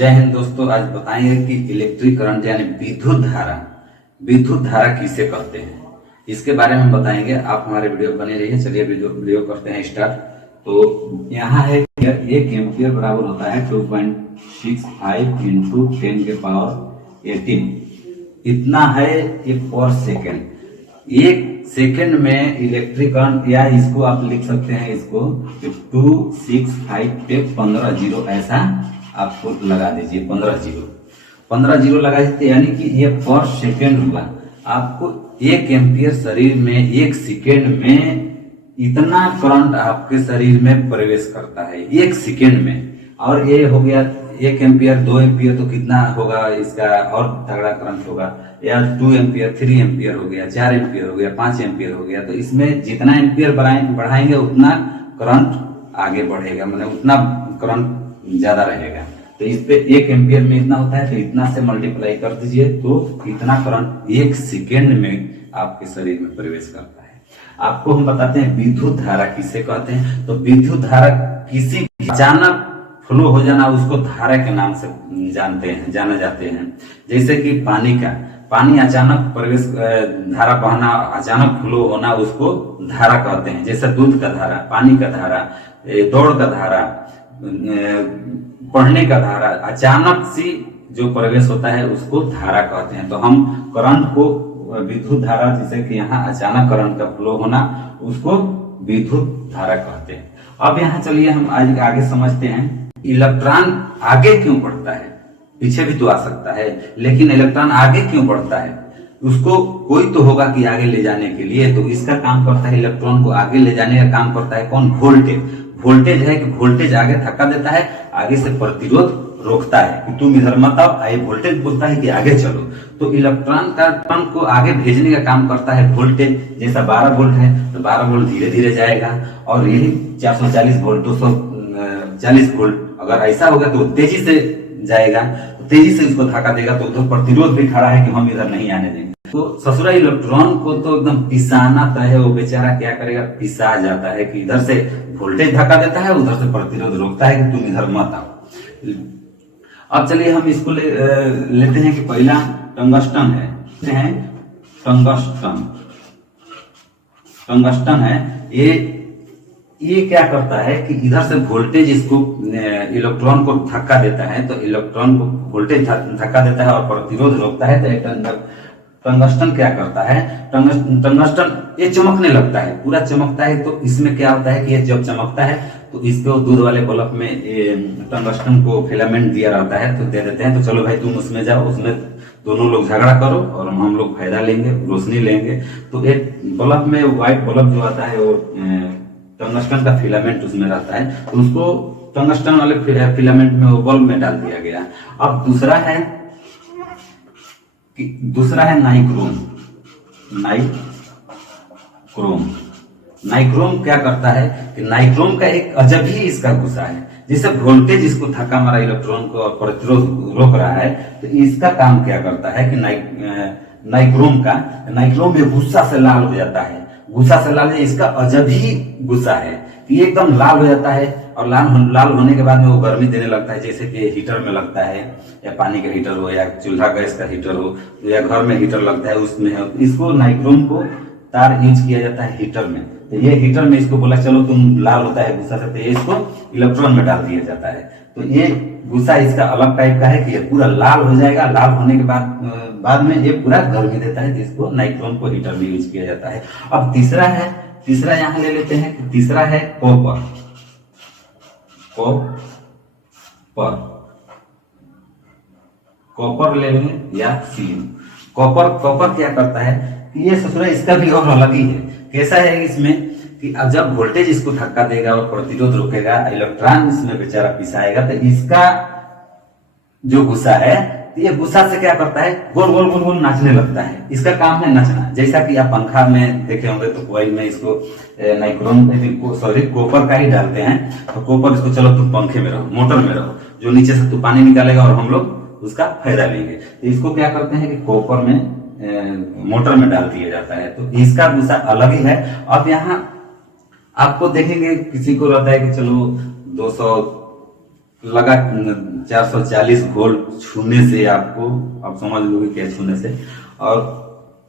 जय हिंद दोस्तों। आज बताएंगे कि इलेक्ट्रिक करंट यानी विद्युत धारा किसे कहते हैं, इसके बारे में बताएंगे। आप हमारे वीडियो बने रहिए। चलिए वीडियो करते हैं स्टार्ट। तो यहाँ है 1 एम्पियर बराबर होता है 2.65 इंटू 10 के पावर 18। इतना है ये पर सेकेंड। 1 सेकेंड में इलेक्ट्रिक करंट, या इसको आप लिख सकते हैं इसको 265 पे 15 जीरो ऐसा आपको लगा दीजिए। 15 जीरो लगा दीजिए, यानी कि ये पर सेकेंड हुआ। आपको 1 एम्पियर शरीर में 1 सेकेंड में इतना करंट आपके शरीर में प्रवेश करता है 1 सेकेंड में। और ये हो गया 1 एम्पियर 2 एम्पियर तो कितना होगा इसका, और तगड़ा करंट होगा। या 2 एम्पियर 3 एम्पियर हो गया, 4 एम्पियर हो गया, 5 एम्पियर हो गया। तो इसमें जितना एम्पियर बढ़ाएंगे उतना करंट आगे बढ़ेगा, मतलब उतना करंट ज्यादा रहेगा। तो इस पे 1 एम्पियर में इतना होता है, तो इतना से मल्टीप्लाई कर दीजिए तो इतना करंट 1 सेकेंड में आपके शरीर में प्रवेश करता है। आपको हम बताते हैं विद्युत धारा किसे कहते हैं। तो विद्युत धारा किसी अचानक फ्लो हो जाना, उसको धारा के नाम से जाना जाते हैं। जैसे कि पानी अचानक प्रवेश, धारा बहना, अचानक फ्लो होना, उसको धारा कहते हैं। जैसे दूध का धारा, पानी का धारा, दौड़ का धारा, पढ़ने का धारा, अचानक सी जो प्रवेश होता है उसको धारा कहते हैं। तो हम करंट को विद्युत धारा, जिसे कि यहाँ अचानक करंट का फ्लो होना, उसको विद्युत धारा कहते हैं। अब यहाँ चलिए हम आज आगे समझते हैं इलेक्ट्रॉन आगे क्यों बढ़ता है। पीछे भी तो आ सकता है, लेकिन इलेक्ट्रॉन आगे क्यों बढ़ता है, उसको कोई तो होगा कि आगे ले जाने के लिए। तो इसका काम करता है, इलेक्ट्रॉन को आगे ले जाने का काम करता है कौन? वोल्टेज है कि वोल्टेज आगे धक्का देता है, आगे से प्रतिरोध रोकता है कि तुम इधर मत आओ। आए वोल्टेज बोलता है कि आगे चलो। तो इलेक्ट्रॉन को आगे भेजने का काम करता है वोल्टेज। जैसा 12 वोल्ट है तो 12 वोल्ट धीरे धीरे जाएगा, और यही 440 वोल्ट 240 वोल्ट अगर ऐसा होगा तो तेजी से जाएगा, तो तेजी से उसको धक्का देगा। तो उधर प्रतिरोध भी खड़ा है कि हम इधर नहीं आने देंगे। तो ससुरा इलेक्ट्रॉन को तो एकदम पिसाना तय है। वो बेचारा क्या करेगा, पिसा जाता है कि इधर से वोल्टेज धक्का देता है, उधर से प्रतिरोध रोकता है कि तुम इधर मत आओ। अब चलिए हम इसको लेते हैं कि पहला टंगस्टन है। टंगस्टन है। ये क्या करता है कि इधर से वोल्टेज इसको इलेक्ट्रॉन को धक्का देता है, तो इलेक्ट्रॉन को वोल्टेज धक्का देता है और प्रतिरोध रोकता है। तो टंगस्टन क्या करता है, टंगस्टन ये चमकने लगता है, पूरा चमकता है। तो इसमें क्या होता है कि ये जब चमकता है तो इसको दूध वाले बल्ब में टंगस्टन को फिलामेंट दिया रहता है, तो दे देते हैं। तो चलो भाई तुम उसमें जाओ, उसमें दोनों लोग झगड़ा करो और हम लोग फायदा लेंगे, रोशनी लेंगे। तो एक बल्ब में व्हाइट बल्ब जो आता है वो टंगस्टन का फिलामेंट उसमें रहता है, तो उसको टंगस्टन वाले फिलामेंट में वो बल्ब में डाल दिया गया। अब दूसरा है नाइक्रोम क्या करता है कि नाइक्रोम का एक अजब ही इसका गुस्सा है। जैसे वोल्टेज इसको धक्का मारा इलेक्ट्रॉन को और प्रतिरोध रोक रहा है, तो इसका काम क्या करता है कि नाइक्रोम में गुस्सा से लाल हो जाता है। इसका अजब ही गुस्सा है कि एकदम लाल हो जाता है, और लाल होने के बाद में वो गर्मी देने लगता है। जैसे कि हीटर में लगता है, या पानी का हीटर हो, या चूल्हा गैस का हीटर हो, या घर में हीटर लगता है उसमें है। इसको नाइक्रोम को तार यूज किया जाता है हीटर में। तो ये हीटर में इसको बोला चलो तुम लाल होता है गुस्सा से, तो ये इसको इलेक्ट्रॉन में डाल दिया जाता है। तो ये गुस्सा इसका अलग टाइप का है कि ये पूरा लाल हो जाएगा। लाल होने के बाद में ये पूरा गर्मी देता है, जिसको नाइक्रोम को हीटर में यूज किया जाता है। अब तीसरा यहाँ ले लेते हैं कि तीसरा है कॉपर ले लेंगे, या सिलिकॉन। कॉपर क्या करता है कि ये ससुरा इसका भी और अलग ही है। कैसा है इसमें कि अब जब वोल्टेज इसको धक्का देगा और प्रतिरोध रोकेगा, इलेक्ट्रॉन इसमें बेचारा पिसाएगा, तो इसका जो गुस्सा है, तो ये गुस्सा से क्या करता है, गोल गोल गोल गोल नाचने लगता है। इसका काम है नचना। जैसा कि आप पंखा में देखे होंगे तो कोयल में इसको कॉपर का ही डालते हैं। तो कॉपर इसको चलो तुम पंखे में रहो, मोटर में रहो, जो नीचे से तू पानी निकालेगा और हम लोग उसका फायदा लेंगे। तो इसको क्या करते हैं कि कॉपर में मोटर में डाल दिया जाता है। तो इसका गुस्सा अलग ही है। अब यहाँ आपको देखेंगे किसी को रहता है कि चलो लगा 440 वोल्ट छूने से आपको, आप समझ लोगे क्या छूने से। और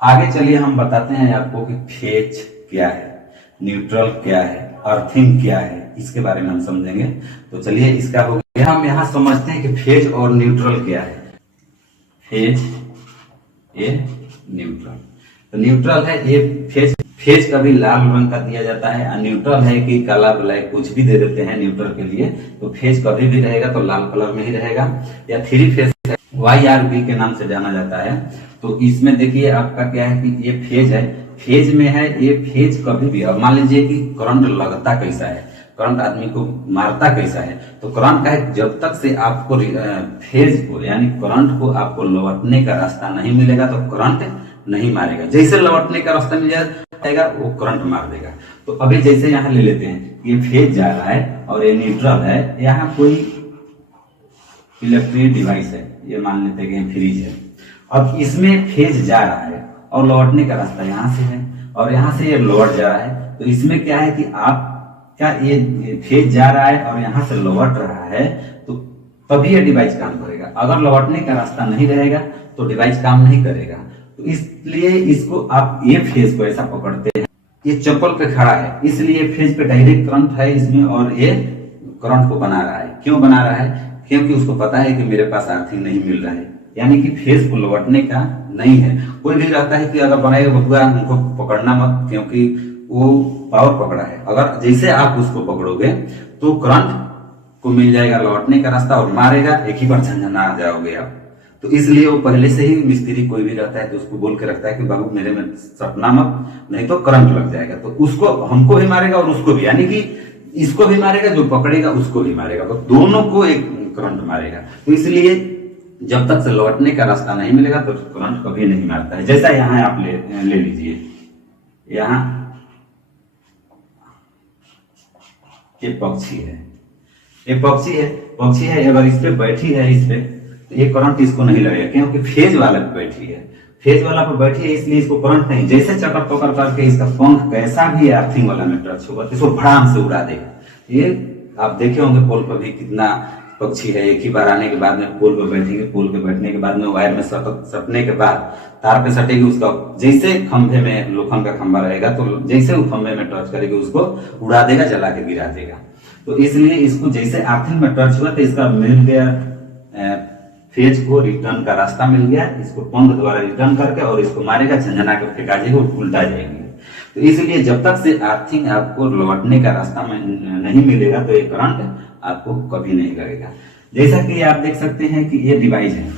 आगे चलिए हम बताते हैं आपको कि फेज क्या है, न्यूट्रल क्या है, अर्थिंग क्या है, इसके बारे में हम समझेंगे। तो चलिए इसका हो गया, हम यहाँ समझते हैं कि फेज और न्यूट्रल क्या है। फेज ये न्यूट्रल, तो न्यूट्रल है ये फेज। फेज कभी लाल रंग का दिया जाता है और न्यूट्रल है कि काला ब्लैक कुछ भी दे देते हैं न्यूट्रल के लिए। तो फेज कभी भी रहेगा तो लाल कलर में ही रहेगा। या थ्री फेज YRV के नाम से जाना जाता है। तो इसमें देखिए आपका क्या है कि ये फेज है, फेज में है ये फेज कभी भी। अब मान लीजिए कि करंट लगता कैसा है, करंट आदमी को मारता कैसा है, तो करंट का है जब तक से आपको फेज को यानी करंट को आपको लौटने का रास्ता नहीं मिलेगा तो करंट नहीं मारेगा। जैसे लौटने का रास्ता मिल जाएगा वो करंट मार देगा। तो अभी जैसे यहाँ ले लेते हैं, ये फेज जा रहा है और ये न्यूट्रल है। यहाँ कोई इलेक्ट्रिक डिवाइस है, ये मान लेते हैं कि फ्रिज है। अब इसमें फेज जा रहा है और लौटने का रास्ता यहाँ से है और यहाँ से ये लौट जा रहा है। तो इसमें क्या है कि आप क्या ये फेज जा रहा है और यहाँ से लौट रहा है तो तभी ये डिवाइस काम करेगा। अगर लौटने का रास्ता नहीं रहेगा तो डिवाइस काम नहीं करेगा। तो इसलिए इसको आप ये फेज को ऐसा पकड़ते हैं, ये चप्पल पे खड़ा है इसलिए फेज पे डायरेक्ट करंट है इसमें और ये करंट को बना रहा है। क्यों बना रहा है? क्योंकि उसको पता है कि मेरे पास अर्थिंग नहीं मिल रहा है, यानी कि फेज को लौटने का नहीं है। कोई भी रहता है कि अगर बनाएगा बटुआ उनको पकड़ना मत, क्योंकि वो पावर पकड़ा है। अगर जैसे आप उसको पकड़ोगे तो करंट को मिल जाएगा लौटने का रास्ता और मारेगा, एक ही बार झंझना आ जाओगे आप। तो इसलिए वो पहले से ही मिस्त्री कोई भी रहता है तो उसको बोल के रखता है कि बाबू मेरे में सपना मत, नहीं तो करंट लग जाएगा। तो उसको हमको भी मारेगा और उसको भी, यानी कि इसको भी मारेगा, जो पकड़ेगा उसको भी मारेगा, तो दोनों को एक करंट मारेगा। तो इसलिए जब तक से लौटने का रास्ता नहीं मिलेगा तो करंट कभी नहीं मारता है। जैसा यहाँ आप ले लीजिए, यहाँ ये पक्षी है, ये पक्षी है अगर इस पे बैठी है इस पे तो ये करंट इसको नहीं लगेगा, क्योंकि फेज वाला पे बैठी है, फेज वाला पे बैठी है इसलिए इसको करंट नहीं। जैसे चक्कर पकड़ करके इसका पंख कैसा भी अर्थिंग वाला में टच होगा तो इसको भड़ाम से उड़ा देगा। ये आप देखे होंगे पोल पर भी कितना पक्षी है, एक ही बार आने के बाद में पोल पे बैठेंगे, पोल पे बैठने के बाद में वायर में सटने के बाद तार पे सटेगी, उसका जैसे खंभे में लोखंड का खंभा रहेगा तो जैसे वो खंभे में टच करेगी उसको उड़ा देगा, जला के गिरा देगा। तो इसलिए इसको जैसे अर्थिंग में टच हुआ तो इसका मिल गया फेज को रिटर्न का रास्ता मिल गया, इसको पंख द्वारा रिटर्न करके और इसको मारेगा, झंझना के फेंका जाएगा, उल्टा जाएगी। तो इसलिए जब तक से अर्थिंग आपको लौटने का रास्ता में नहीं मिलेगा तो ये करंट आपको कभी नहीं लगेगा। जैसा कि आप देख सकते हैं कि ये डिवाइस है,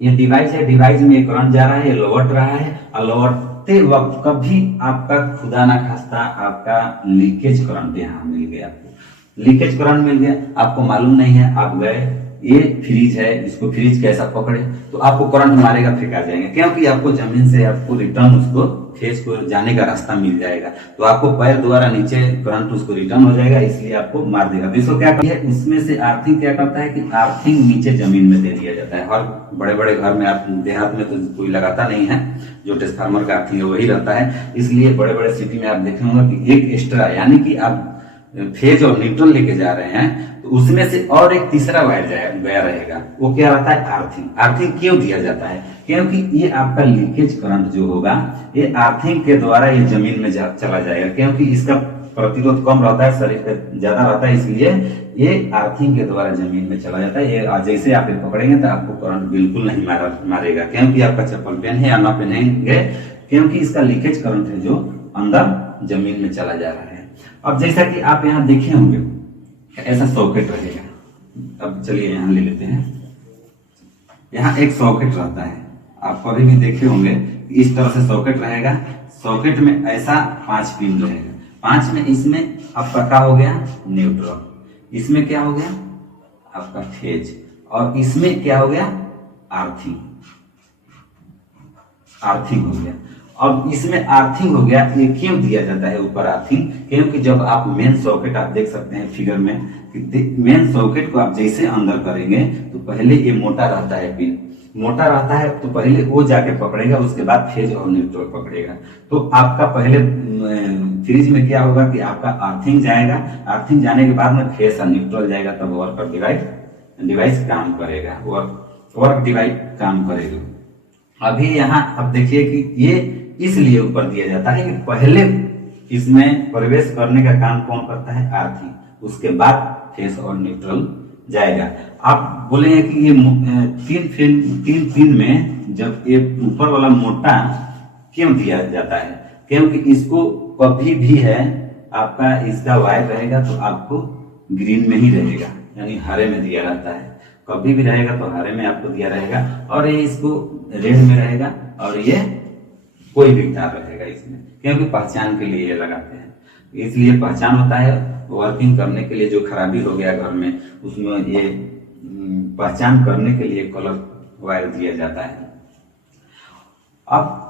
ये डिवाइस है, डिवाइस में करंट जा रहा है, ये लौट रहा है और लौटते वक्त कभी आपका खुदा ना खास्ता आपका लीकेज करंट यहाँ मिल गया, आपको लीकेज करंट मिल गया, आपको मालूम नहीं है, आप गए, ये फ्रिज है, इसको फ्रिज कैसा पकड़े तो आपको करंट मारेगा, फेंका जाएगा, क्योंकि आपको जमीन से आपको रिटर्न उसको फेज को जाने का रास्ता मिल जाएगा। तो आपको पैर द्वारा नीचे करंट उसको रिटर्न हो जाएगा, इसलिए आपको मार देगा। इसको क्या करता है, उसमें से अर्थिंग क्या करता है कि अर्थिंग नीचे जमीन में दे दिया जाता है। हर बड़े बड़े घर में, आप देहात में तो कोई लगाता नहीं है, जो ट्रांसफार्मर का अर्थिंग है वही रहता है। इसलिए बड़े बड़े सिटी में आप देखे होंगे कि एक एक्स्ट्रा, यानी कि आप फेज और न्यूट्रल लेके जा रहे हैं तो उसमें से और एक तीसरा वायर गया रहेगा, वो क्या रहता है, अर्थिंग। अर्थिंग क्यों दिया जाता है? क्योंकि ये आपका लीकेज करंट जो होगा ये अर्थिंग के द्वारा ये जमीन में चला जाएगा, क्योंकि इसका प्रतिरोध कम रहता है, शरीर पे ज्यादा रहता है, इसलिए ये अर्थिंग के द्वारा जमीन में चला जाता है। ये जैसे आप पकड़ेंगे तो आपको करंट बिल्कुल नहीं मारेगा, क्योंकि आपका चप्पल पहने या ना पहनेंगे, क्योंकि इसका लीकेज करंट है जो अंदर जमीन में चला जा रहा है। अब जैसा कि आप यहाँ देखे होंगे ऐसा सॉकेट रहेगा। अब चलिए यहाँ ले लेते हैं, यहाँ एक सॉकेट रहता है, आप कभी भी देखे होंगे इस तरह से सॉकेट रहेगा। सॉकेट में ऐसा 5 पिन रहेगा, 5 में इसमें आपका क्या हो गया, न्यूट्रल, इसमें क्या हो गया आपका फेज, और इसमें क्या हो गया, अर्थिंग। अर्थिंग हो गया। अब इसमें अर्थिंग हो गया, ये क्यों दिया जाता है ऊपर अर्थिंग? क्योंकि जब आप मेन सॉकेट, आप देख सकते हैं फिगर में, मेन सॉकेट को आप जैसे अंदर करेंगे तो पहले ये मोटा रहता है पिन, मोटा रहता है तो पहले वो जाके पकड़ेगा, उसके बाद फेज और न्यूट्रल पकड़ेगा। तो आपका पहले फ्रिज में क्या होगा कि आपका अर्थिंग जाएगा, अर्थिंग जाने के बाद में फेज और न्यूट्रल जाएगा, तब वर्क डिवाइस काम करेगा, वर्क डिवाइस काम करेगा। अभी यहाँ अब देखिए कि ये इसलिए ऊपर दिया जाता है कि पहले इसमें प्रवेश करने का काम कौन करता है, अर्थिंग, उसके बाद फेज और न्यूट्रल जाएगा। आप बोलेंगे कि ये तीन पिन में जब ये ऊपर वाला मोटा क्यों दिया जाता है, क्योंकि इसको कभी भी है आपका इसका वायर रहेगा तो आपको ग्रीन में ही रहेगा, यानी हरे में दिया रहता है। कभी भी रहेगा तो हरे में आपको दिया रहेगा, और ये इसको रेड में रहेगा, और ये कोई भी तार रहेगा इसमें, क्योंकि पहचान के लिए ये लगाते हैं। इसलिए पहचान होता है, वर्किंग करने के लिए जो खराबी हो गया घर में उसमें ये पहचान करने के लिए कलर वायर दिया जाता है। अब